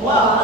Wow.